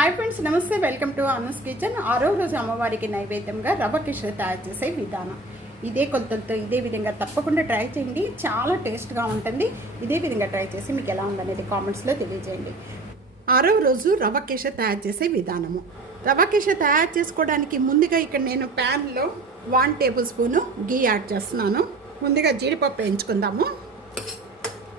Hi friends నమస్తే welcome to Anu's kitchen ఆరో రోజు అమ్మవారికి నైవేద్యంగా రవ్వ కిషర్ తయారు చేసే విధానం. ఇదే కొలతలతో ఇదే విధంగా తప్పకుండా ట్రై చేయండి. చాలా టేస్ట్గా ఉంటుంది. ఇదే విధంగా ట్రై చేసి మీకు ఎలా ఉందనేది కామెంట్స్లో తెలియజేయండి. ఆరో రోజు రవ్వ కిషర్ తయారు చేసే విధానము. రవ్వ కిషర్ తయారు చేసుకోవడానికి ముందుగా ఇక్కడ నేను ప్యాన్లో వన్ టేబుల్ స్పూను గీ యాడ్ చేస్తున్నాను. ముందుగా జీడిపప్పు వేయించుకుందాము.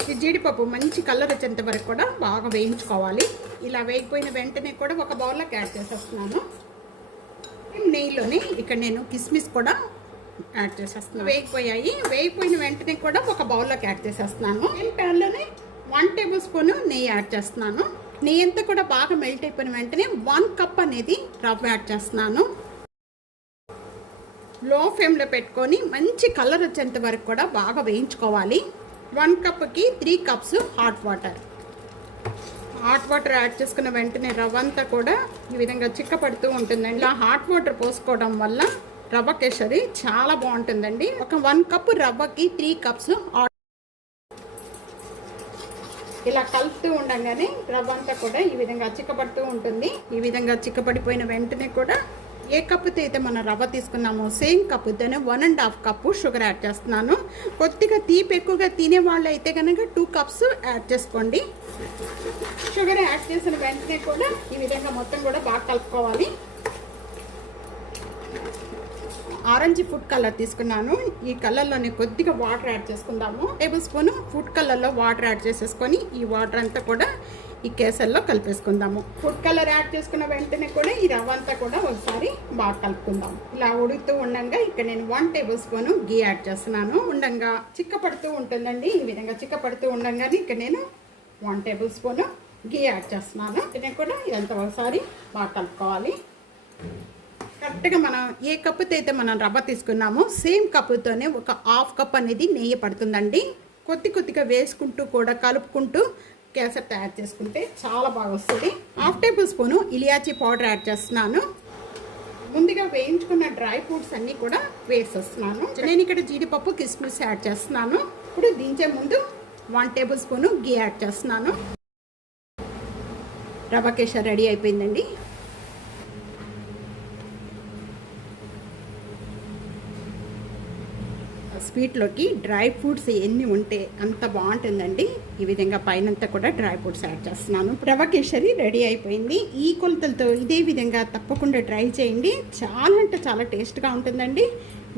ఈ జీడిపప్పు మంచి కలర్ వచ్చేంత వరకు కూడా బాగా వేయించుకోవాలి. ఇలా వేగిపోయిన వెంటనే కూడా ఒక బౌల్లోకి యాడ్ చేసేస్తున్నాను. నెయ్యిలోని ఇక్కడ నేను కిస్మిస్ కూడా యాడ్ చేసేస్తున్నాను. వేగిపోయాయి. వేగిపోయిన వెంటనే కూడా ఒక బౌల్లోకి యాడ్ చేసేస్తున్నాను. నేను ప్యాన్లోనే వన్ టేబుల్ స్పూన్ నెయ్యి యాడ్ చేస్తున్నాను. నెయ్యి అంతా కూడా బాగా మెల్ట్ అయిపోయిన వెంటనే వన్ కప్ అనేది రవ్వ యాడ్ చేస్తున్నాను. లో ఫ్లేమ్లో పెట్టుకొని మంచి కలర్ వచ్చేంత వరకు కూడా బాగా వేయించుకోవాలి. One కప్కి three cups hot water. Hot water add చేసుకున్న వెంటనే రవ్వ అంతా కూడా ఈ విధంగా చిక్కపడుతూ ఉంటుందండి. ఇలా హాట్ వాటర్ పోసుకోవడం వల్ల రవ్వ కేసరి చాలా బాగుంటుందండి. ఒక వన్ కప్ రవ్వకి త్రీ కప్స్ ఇలా కలుపుతూ ఉండగానే రవ్వ అంతా కూడా ఈ విధంగా చిక్కపడుతూ ఉంటుంది. ఈ విధంగా చిక్కపడిపోయిన వెంటనే కూడా ఏ కప్పుతో అయితే మనం రవ్వ తీసుకున్నామో same కప్పుతోనే one and half cup sugar add చేస్తున్నాను. కొద్దిగా తీపి ఎక్కువగా తినే వాళ్ళు అయితే కనుక టూ కప్స్ యాడ్ చేసుకోండి. షుగర్ యాడ్ చేసిన వెంటనే కూడా ఈ విధంగా మొత్తం కూడా బాగా కలుపుకోవాలి. ఆరెంజ్ ఫుడ్ కలర్ తీసుకున్నాను. ఈ కలర్లోనే కొద్దిగా వాటర్ యాడ్ చేసుకుందాము. టేబుల్ స్పూన్ ఫుడ్ కలర్లో వాటర్ యాడ్ చేసేసుకొని ఈ వాటర్ అంతా కూడా ఈ కేసర్లో కలిపేసుకుందాము. ఫుడ్ కలర్ యాడ్ చేసుకున్న వెంటనే కూడా ఈ రవ్వ అంతా కూడా ఒకసారి బాగా కలుపుకుందాం ఇలా ఉడుకుతూ ఉండంగా ఇక్కడ నేను వన్ టేబుల్ స్పూన్ గీ యాడ్ చేస్తున్నాను. ఉండంగా చిక్కపడుతూ ఉంటుందండి. ఈ విధంగా చిక్కపడుతూ ఉండగానే ఇక్కడ నేను వన్ టేబుల్ స్పూన్ గీ యాడ్ చేస్తున్నాను. నేను కూడా ఇదంతా ఒకసారి బాగా కలుపుకోవాలి. కరెక్ట్గా మనం ఏ కప్పుతో అయితే మనం రవ్వ తీసుకున్నామో సేమ్ కప్పుతోనే ఒక హాఫ్ కప్ అనేది నెయ్యి పడుతుందండి. కొద్ది కొద్దిగా వేసుకుంటూ కూడా కలుపుకుంటూ కేసర్ తయారు చేసుకుంటే చాలా బాగా వస్తుంది half tablespoon elaichi powder add చేస్తున్నాను. ముందుగా వేయించుకున్న డ్రై ఫ్రూట్స్ అన్నీ కూడా వేసేస్తున్నాను. నేను ఇక్కడ జీడిపప్పు కిస్మిస్ యాడ్ చేస్తున్నాను. ఇప్పుడు దించే ముందు వన్ టేబుల్ స్పూను గీ యాడ్ చేస్తున్నాను. రవ్వ కేసర్ రెడీ అయిపోయిందండి. స్వీట్లోకి డ్రై ఫ్రూట్స్ ఎన్ని ఉంటే అంత బాగుంటుందండి. ఈ విధంగా పైనంతా కూడా డ్రై ఫ్రూట్స్ యాడ్ చేస్తున్నాను. రవ కేసరి రెడీ అయిపోయింది. ఈ కొలతలతో ఇదే విధంగా తప్పకుండా ట్రై చేయండి. చాలా అంటే చాలా టేస్ట్గా ఉంటుందండి.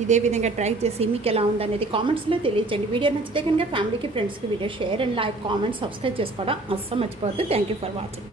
ఇదే విధంగా ట్రై చేసి మీకు ఎలా ఉందనేది కామెంట్స్లో తెలియచండి వీడియో నచ్చితే కనుక ఫ్యామిలీకి ఫ్రెండ్స్కి video share and like comment subscribe చేసుకోవడం అస్సలు మర్చిపోవద్దు. Thank you for watching.